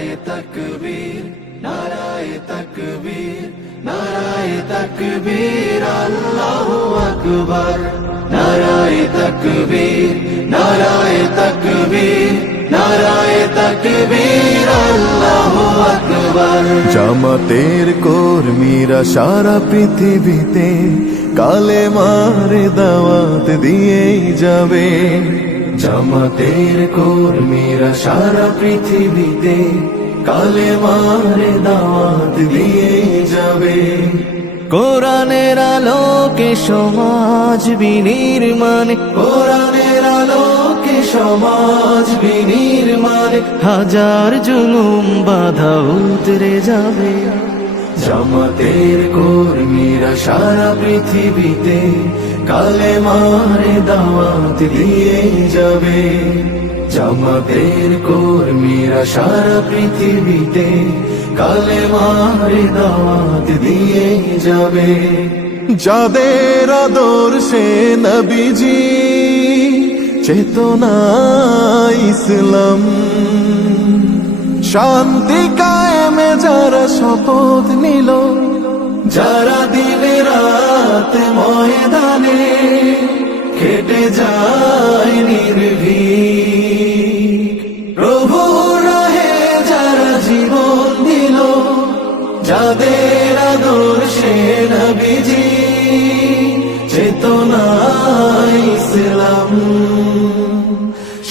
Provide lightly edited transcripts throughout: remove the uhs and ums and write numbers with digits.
নারায়ে তাকবীর, নারায়ে তাকবীর, নারায়ে তাকবীর, আল্লাহু আকবার। নারায়ে তাকবীর, নারায়ে তাকবীর, নারায়ে তাকবীর, আল্লাহু আকবার। জামাতের কর্মীরা সারা পৃথিবীতে কালেমার দাওয়াত দিয়েই যাবে। জামাতের কর্মীরা সারা পৃথিবীতে কালেমার দাওয়াত দিয়ে যাবে। কোরআনের আলোকে সমাজ বিনির্মাণ, কোরআনের আলোকে সমাজ বিনির্মাণ, হাজার জুলুম বাধা উতরে যাবে। জামাতের কর্মীরা সারা পৃথিবীতে কালেমার দাওয়াত দিয়ে যাবে। জামাতের কর্মীরা সারা পৃথিবীতে কালেমার দাওয়াত দিয়ে যাবে। যাদের আদর্শে নবীজি চেতনা ইসলাম, শান্তি কায়েমে যারা শপথ নিল, যারা দিনে রাত ময়দানে কেটে যায় নির্ভীক, প্রভু রাহে যারা জীবন দিল, যাদের আদর্শে নবীজি চেতনা ইসলাম,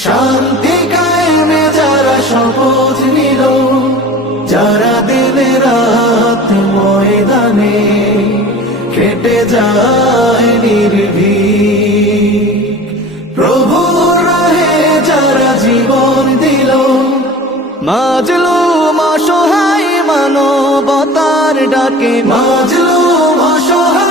শান্তি কায়েমে যারা শপথ নিল, যারা দিনে রাত ময়দানে কেটে যায় নির্ভীক, প্রভু রাহে যারা জীবন দিল, মাজলুম অসহায় মানবতার ডাকে, মাজলুম অসহায়